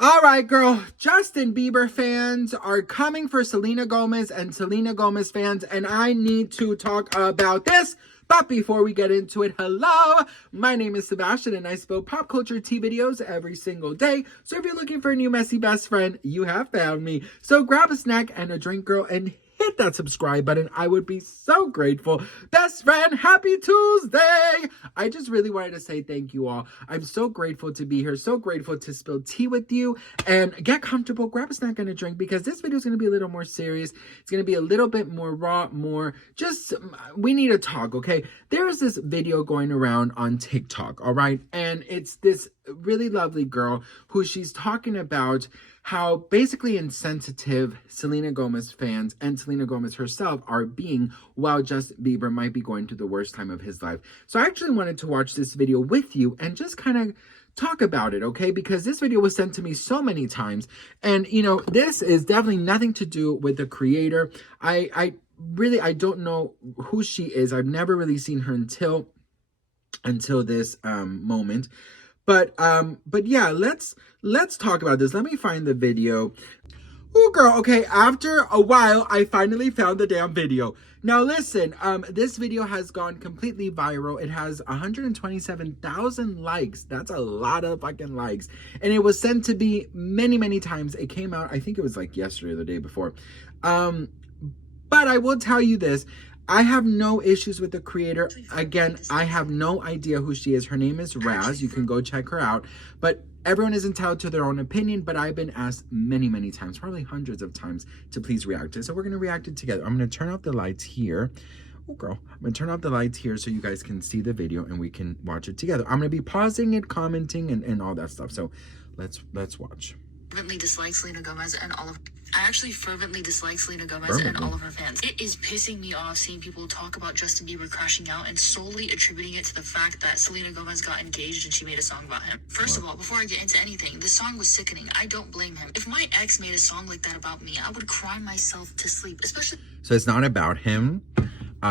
All right, girl. Justin Bieber fans are coming for Selena Gomez and Selena Gomez fans, and I need to talk about this. But before we get into it, hello, my name is Sebastian and I spill pop culture tea videos every single day. So if you're looking for a new messy best friend, you have found me. So grab a snack and a drink, girl, and hit that subscribe button. I would be so grateful. Best friend, happy Tuesday. I just really wanted to say thank you all. I'm so grateful to be here, so grateful to spill tea with you, and get comfortable, grab a snack and a drink, because this video is going to be a little more serious. It's going to be a little bit more raw, more just, we need to talk, okay? There is this video going around on TikTok, all right? And it's this really lovely girl who she's talking about how basically insensitive Selena Gomez fans and Selena Gomez herself are being while Justin Bieber might be going through the worst time of his life. So I actually wanted to watch this video with you and just kind of talk about it, okay? Because this video was sent to me so many times, and you know, this is definitely nothing to do with the creator. I don't know who she is. I've never really seen her until this moment. But yeah, let's talk about this. Let me find the video. Oh, girl, okay, after a while, I finally found the damn video. Now, listen, this video has gone completely viral. It has 127,000 likes. That's a lot of fucking likes. And it was sent to me many, many times. It came out, I think it was like yesterday or the day before. But I will tell you this. I have no issues with the creator. Again, I have no idea who she is. Her name is Raz. You can go check her out. But everyone is entitled to their own opinion. But I've been asked many, many times, probably hundreds of times, to please react to it. So we're going to react it together. I'm going to turn off the lights here. Oh, girl. I'm going to turn off the lights here so you guys can see the video and we can watch it together. I'm going to be pausing it, commenting, and all that stuff. So let's watch. Fervently dislike Selena Gomez and all of I actually fervently dislike Selena Gomez and all of her fans. It is pissing me off seeing people talk about Justin Bieber crashing out and solely attributing it to the fact that Selena Gomez got engaged and she made a song about him. First of all, before I get into anything, the song was sickening. I don't blame him. If my ex made a song like that about me, I would cry myself to sleep, especially... So it's not about him.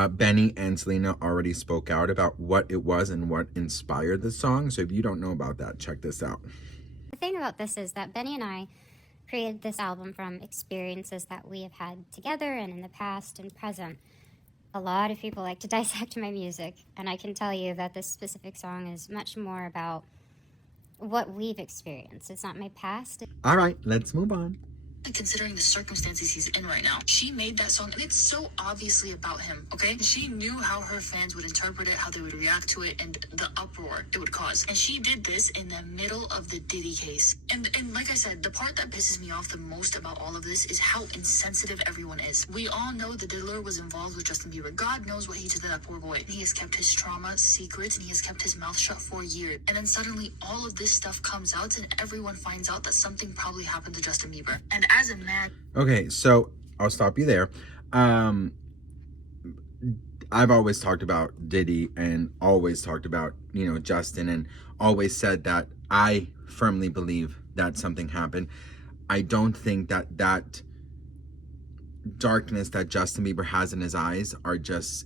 Benny and Selena already spoke out about what it was and what inspired the song. So if you don't know about that, check this out. The thing about this is that Benny and I created this album from experiences that we have had together and in the past and present. A lot of people like to dissect my music, and I can tell you that this specific song is much more about what we've experienced. It's not my past. All right, let's move on. Considering the circumstances he's in right now, she made that song and it's so obviously about him, okay? She knew how her fans would interpret it, how they would react to it, and the uproar it would cause. And she did this in the middle of the Diddy case. And like I said, the part that pisses me off the most about all of this is how insensitive everyone is. We all know the diddler was involved with Justin Bieber. God knows what he did to that poor boy. He has kept his trauma secret and he has kept his mouth shut for years. And then suddenly all of this stuff comes out and everyone finds out that something probably happened to Justin Bieber. And as a man... Okay, so I'll stop you there. I've always talked about Diddy and always talked about, you know, Justin, and always said that I firmly believe that something happened. I don't think that darkness that Justin Bieber has in his eyes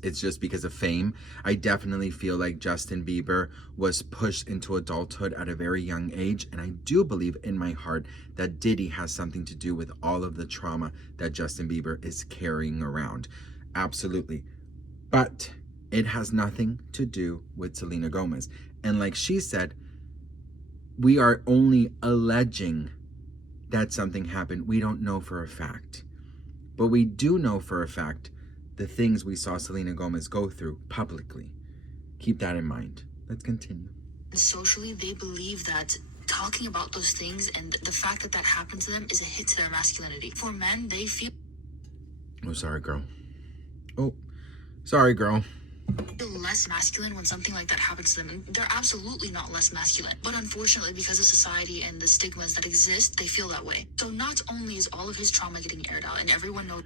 it's just because of fame. I definitely feel like Justin Bieber was pushed into adulthood at a very young age, and I do believe in my heart that Diddy has something to do with all of the trauma that Justin Bieber is carrying around. Absolutely. But it has nothing to do with Selena Gomez. And like she said, we are only alleging that something happened. We don't know for a fact. But we do know for a fact the things we saw Selena Gomez go through publicly. Keep that in mind. Let's continue. Socially, they believe that talking about those things and the fact that that happened to them is a hit to their masculinity. For men, they feel... Oh, sorry, girl. Oh, sorry, girl. Less masculine when something like that happens to them, and they're absolutely not less masculine, but unfortunately because of society and the stigmas that exist, they feel that way. So not only is all of his trauma getting aired out and everyone knows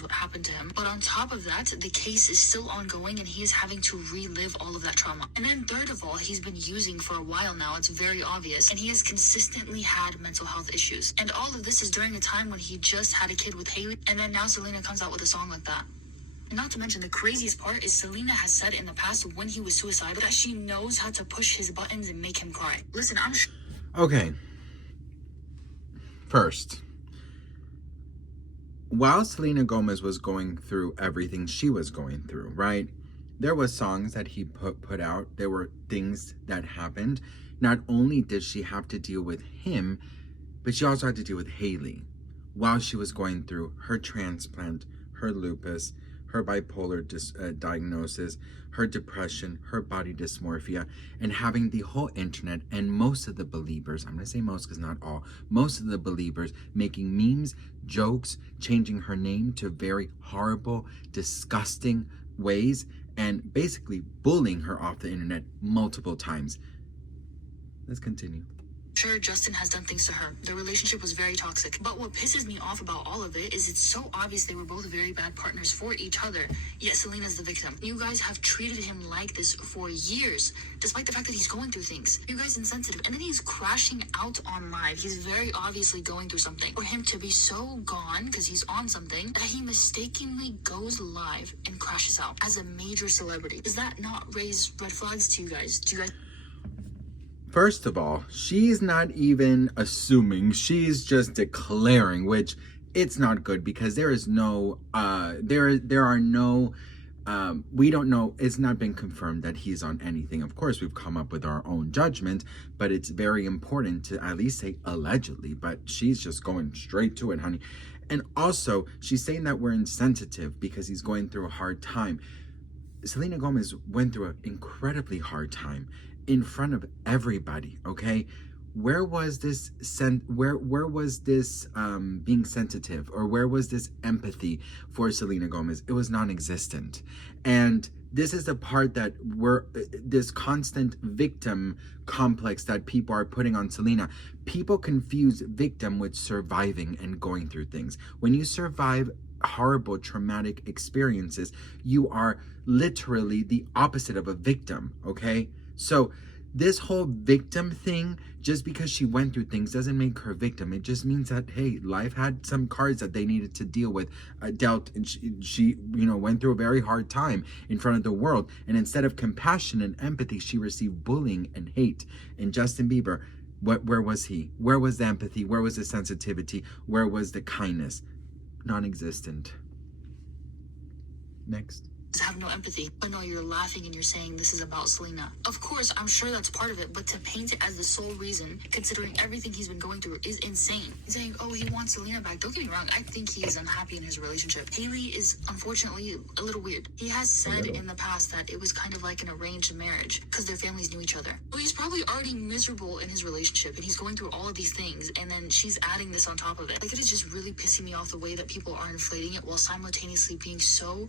what happened to him, but on top of that, the case is still ongoing and he is having to relive all of that trauma. And then third of all, he's been using for a while now, it's very obvious, and he has consistently had mental health issues. And all of this is during a time when he just had a kid with Hailey, and then now Selena comes out with a song like that. Not to mention, the craziest part is Selena has said in the past when he was suicidal that she knows how to push his buttons and make him cry. Listen, Okay. First, while Selena Gomez was going through everything she was going through, right? There was songs that he put out. There were things that happened. Not only did she have to deal with him, but she also had to deal with Hailey while she was going through her transplant, her lupus, her bipolar diagnosis, her depression, her body dysmorphia, and having the whole internet and most of the believers, I'm going to say most because not all, most of the believers making memes, jokes, changing her name to very horrible, disgusting ways, and basically bullying her off the internet multiple times. Let's continue. Sure, Justin has done things to her. Their relationship was very toxic. But what pisses me off about all of it is it's so obvious they were both very bad partners for each other. Yet Selena's the victim. You guys have treated him like this for years, despite the fact that he's going through things. You guys insensitive. And then he's crashing out on live. He's very obviously going through something. For him to be so gone, because he's on something, that he mistakenly goes live and crashes out as a major celebrity. Does that not raise red flags to you guys? Do you guys... First of all, she's not even assuming, she's just declaring, which it's not good because there is no, there are no, we don't know, it's not been confirmed that he's on anything. Of course, we've come up with our own judgment, but it's very important to at least say allegedly, but she's just going straight to it, honey. And also, she's saying that we're insensitive because he's going through a hard time. Selena Gomez went through an incredibly hard time in front of everybody, okay? Where was this where was this being sensitive, or where was this empathy for Selena Gomez? It was non-existent. And this is the part that we're this constant victim complex that people are putting on Selena. People confuse victim with surviving and going through things. When you survive horrible traumatic experiences, you are literally the opposite of a victim, okay? So this whole victim thing, just because she went through things doesn't make her a victim. It just means that, hey, life had some cards that they needed to deal with, dealt, and she went through a very hard time in front of the world. And instead of compassion and empathy, she received bullying and hate. And Justin Bieber, where was he? Where was the empathy? Where was the sensitivity? Where was the kindness? Non-existent. Next. Have no empathy. But no, you're laughing and you're saying this is about Selena. Of course, I'm sure that's part of it, but to paint it as the sole reason, considering everything he's been going through, is insane. He's saying, oh, he wants Selena back. Don't get me wrong, I think he is unhappy in his relationship. Hailey is unfortunately a little weird. He has said in the past that it was kind of like an arranged marriage because their families knew each other. So he's probably already miserable in his relationship and he's going through all of these things, and then she's adding this on top of it. Like, it is just really pissing me off the way that people are inflating it while simultaneously being so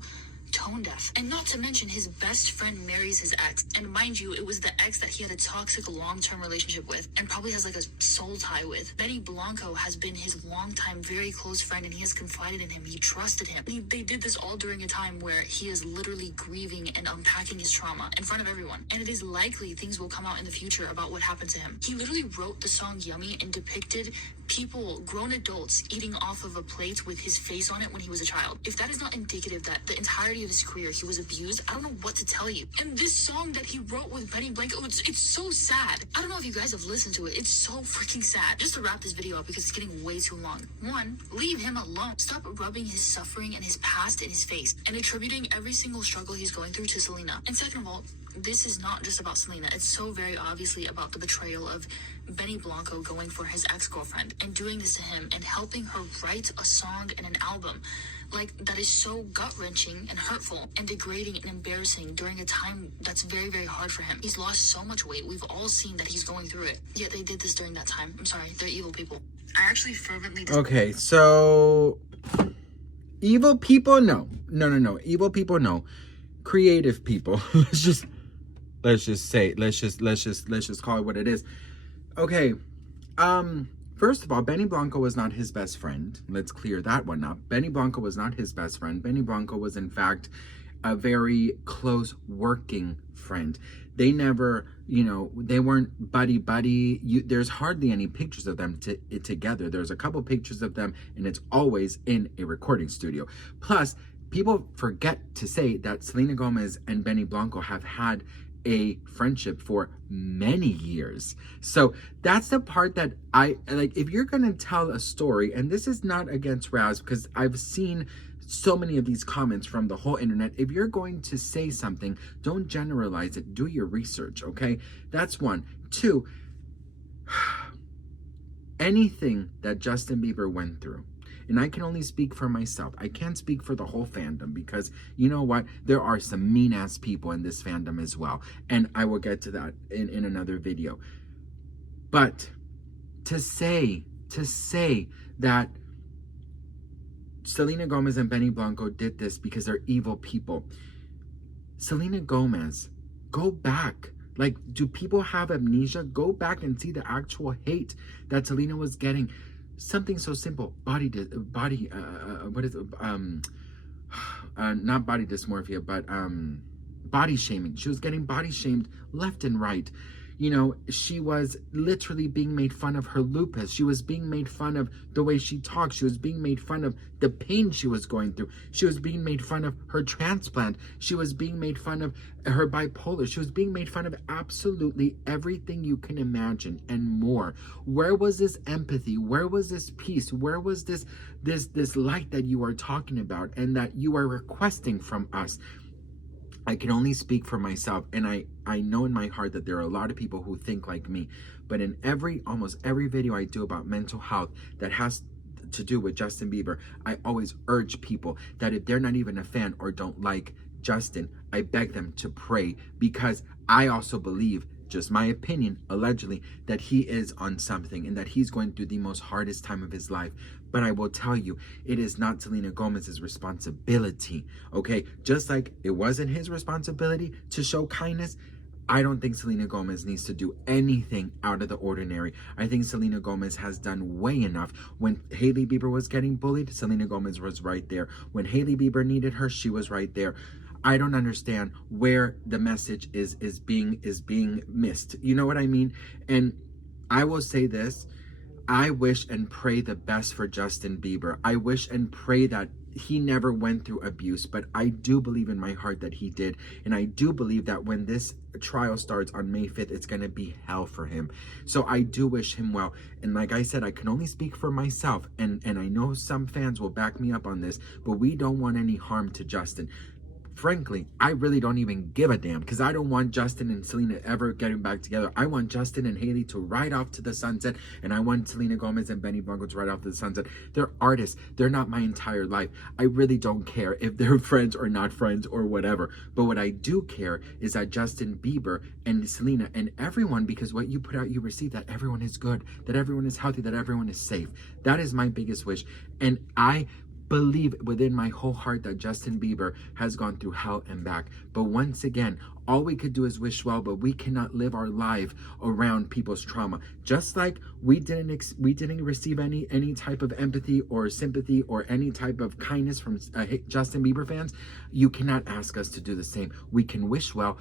tone deaf. And not to mention, his best friend marries his ex, and mind you, it was the ex that he had a toxic long-term relationship with and probably has like a soul tie with. Benny Blanco has been his longtime very close friend, and he has confided in him. He trusted him. They did this all during a time where he is literally grieving and unpacking his trauma in front of everyone, and it is likely things will come out in the future about what happened to him. He literally wrote the song Yummy and depicted people, grown adults, eating off of a plate with his face on it when he was a child. If that is not indicative that the entirety of his career he was abused, I don't know what to tell you. And this song that he wrote with Benny Blanco, it's so sad. I don't know if you guys have listened to it. It's so freaking sad. Just to wrap this video up because it's getting way too long. One, leave him alone. Stop rubbing his suffering and his past in his face and attributing every single struggle he's going through to Selena. And second of all, this is not just about Selena. It's so very obviously about the betrayal of Benny Blanco going for his ex-girlfriend and doing this to him and helping her write a song and an album. Like, that is so gut-wrenching and hurtful and degrading and embarrassing during a time that's very, very hard for him. He's lost so much weight. We've all seen that he's going through it. Yet they did this during that time. I'm sorry. They're evil people. I actually fervently... Okay, so... evil people? No. No. Evil people? No. Creative people. Let's just call it what it is. Okay. First of all, Benny Blanco was not his best friend. Let's clear that one up. Benny Blanco was not his best friend. Benny Blanco was, in fact, a very close working friend. They never, they weren't buddy-buddy. There's hardly any pictures of them together. There's a couple pictures of them, and it's always in a recording studio. Plus, people forget to say that Selena Gomez and Benny Blanco have had a friendship for many years. So that's the part that I like. If you're gonna tell a story, and this is not against Raz, because I've seen so many of these comments from the whole internet. If you're going to say something, don't generalize it. Do your research, okay? That's one. Two, anything that Justin Bieber went through, and I can only speak for myself. I can't speak for the whole fandom, because you know what? There are some mean ass people in this fandom as well. And I will get to that in another video. But to say that Selena Gomez and Benny Blanco did this because they're evil people. Selena Gomez, go back. Like, do people have amnesia? Go back and see the actual hate that Selena was getting. Something so simple, not body dysmorphia, but body shaming. She was getting body shamed left and right. You know, she was literally being made fun of her lupus. She was being made fun of the way she talked. She was being made fun of the pain she was going through. She was being made fun of her transplant. She was being made fun of her bipolar. She was being made fun of absolutely everything you can imagine and more. Where was this empathy? Where was this peace? Where was this light that you are talking about and that you are requesting from us? I can only speak for myself, and I know in my heart that there are a lot of people who think like me, but in almost every video I do about mental health that has to do with Justin Bieber, I always urge people that if they're not even a fan or don't like Justin, I beg them to pray, because I also believe, just my opinion, allegedly, that he is on something and that he's going through the most hardest time of his life. But I will tell you, it is not Selena Gomez's responsibility, okay? Just like it wasn't his responsibility to show kindness, I don't think Selena Gomez needs to do anything out of the ordinary. I think Selena Gomez has done way enough. When Hailey Bieber was getting bullied, Selena Gomez was right there. When Hailey Bieber needed her, she was right there. I don't understand where the message is being missed. You know what I mean? And I will say this, I wish and pray the best for Justin Bieber. I wish and pray that he never went through abuse, but I do believe in my heart that he did. And I do believe that when this trial starts on May 5th, it's going to be hell for him. So I do wish him well. And like I said, I can only speak for myself. And I know some fans will back me up on this, but we don't want any harm to Justin. Frankly, I really don't even give a damn, because I don't want Justin and Selena ever getting back together. I want Justin and Hailey to ride off to the sunset, and I want Selena Gomez and Benny Blanco to ride off to the sunset. They're artists. They're not my entire life. I really don't care if they're friends or not friends or whatever. But what I do care is that Justin Bieber and Selena and everyone, because what you put out, you receive, that everyone is good, that everyone is healthy, that everyone is safe. That is my biggest wish. And I believe within my whole heart that Justin Bieber has gone through hell and back. But once again, all we could do is wish well, but we cannot live our life around people's trauma. Just like we didn't receive any type of empathy or sympathy or any type of kindness from Justin Bieber fans, you cannot ask us to do the same. We can wish well,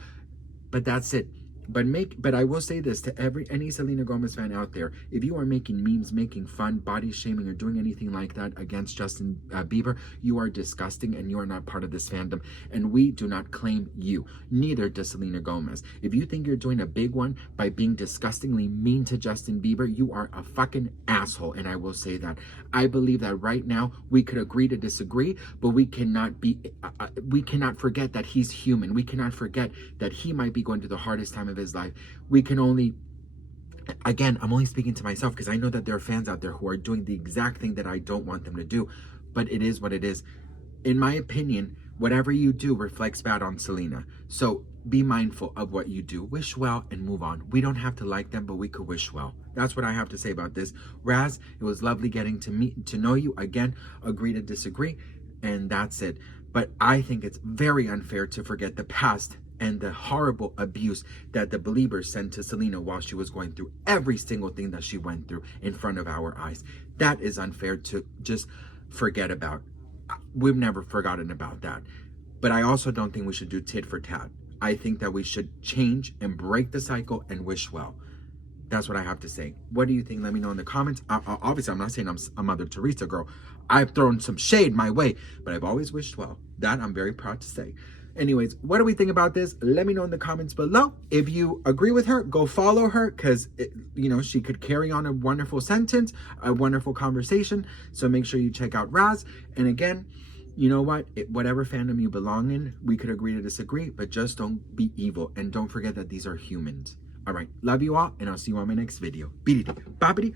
but that's it. But I will say this to any Selena Gomez fan out there: if you are making memes, making fun, body shaming, or doing anything like that against Justin Bieber, you are disgusting and you are not part of this fandom. And we do not claim you. Neither does Selena Gomez. If you think you're doing a big one by being disgustingly mean to Justin Bieber, you are a fucking asshole. And I will say that. I believe that right now we could agree to disagree, but we cannot forget that he's human. We cannot forget that he might be going through the hardest time of his life. We can only, again, I'm only speaking to myself, because I know that there are fans out there who are doing the exact thing that I don't want them to do, but it is what it is. In my opinion, whatever you do reflects bad on Selena. So be mindful of what you do. Wish well and move on. We don't have to like them, but we could wish well. That's what I have to say about this. Raz, it was lovely getting to know you. Again, agree to disagree, and that's it. But I think it's very unfair to forget the past and the horrible abuse that the Beliebers sent to Selena while she was going through every single thing that she went through in front of our eyes. That is unfair to just forget about. We've never forgotten about that. But I also don't think we should do tit for tat. I think that we should change and break the cycle and wish well. That's what I have to say. What do you think? Let me know in the comments. Obviously, I'm not saying I'm a Mother Teresa girl. I've thrown some shade my way, but I've always wished well. That I'm very proud to say. Anyways, what do we think about this? Let me know in the comments below. If you agree with her, go follow her, because she could carry on a wonderful sentence, a wonderful conversation. So make sure you check out Raz. And again, you know what? Whatever fandom you belong in, we could agree to disagree, but just don't be evil. And don't forget that these are humans. All right, love you all, and I'll see you on my next video. Beep, boppity.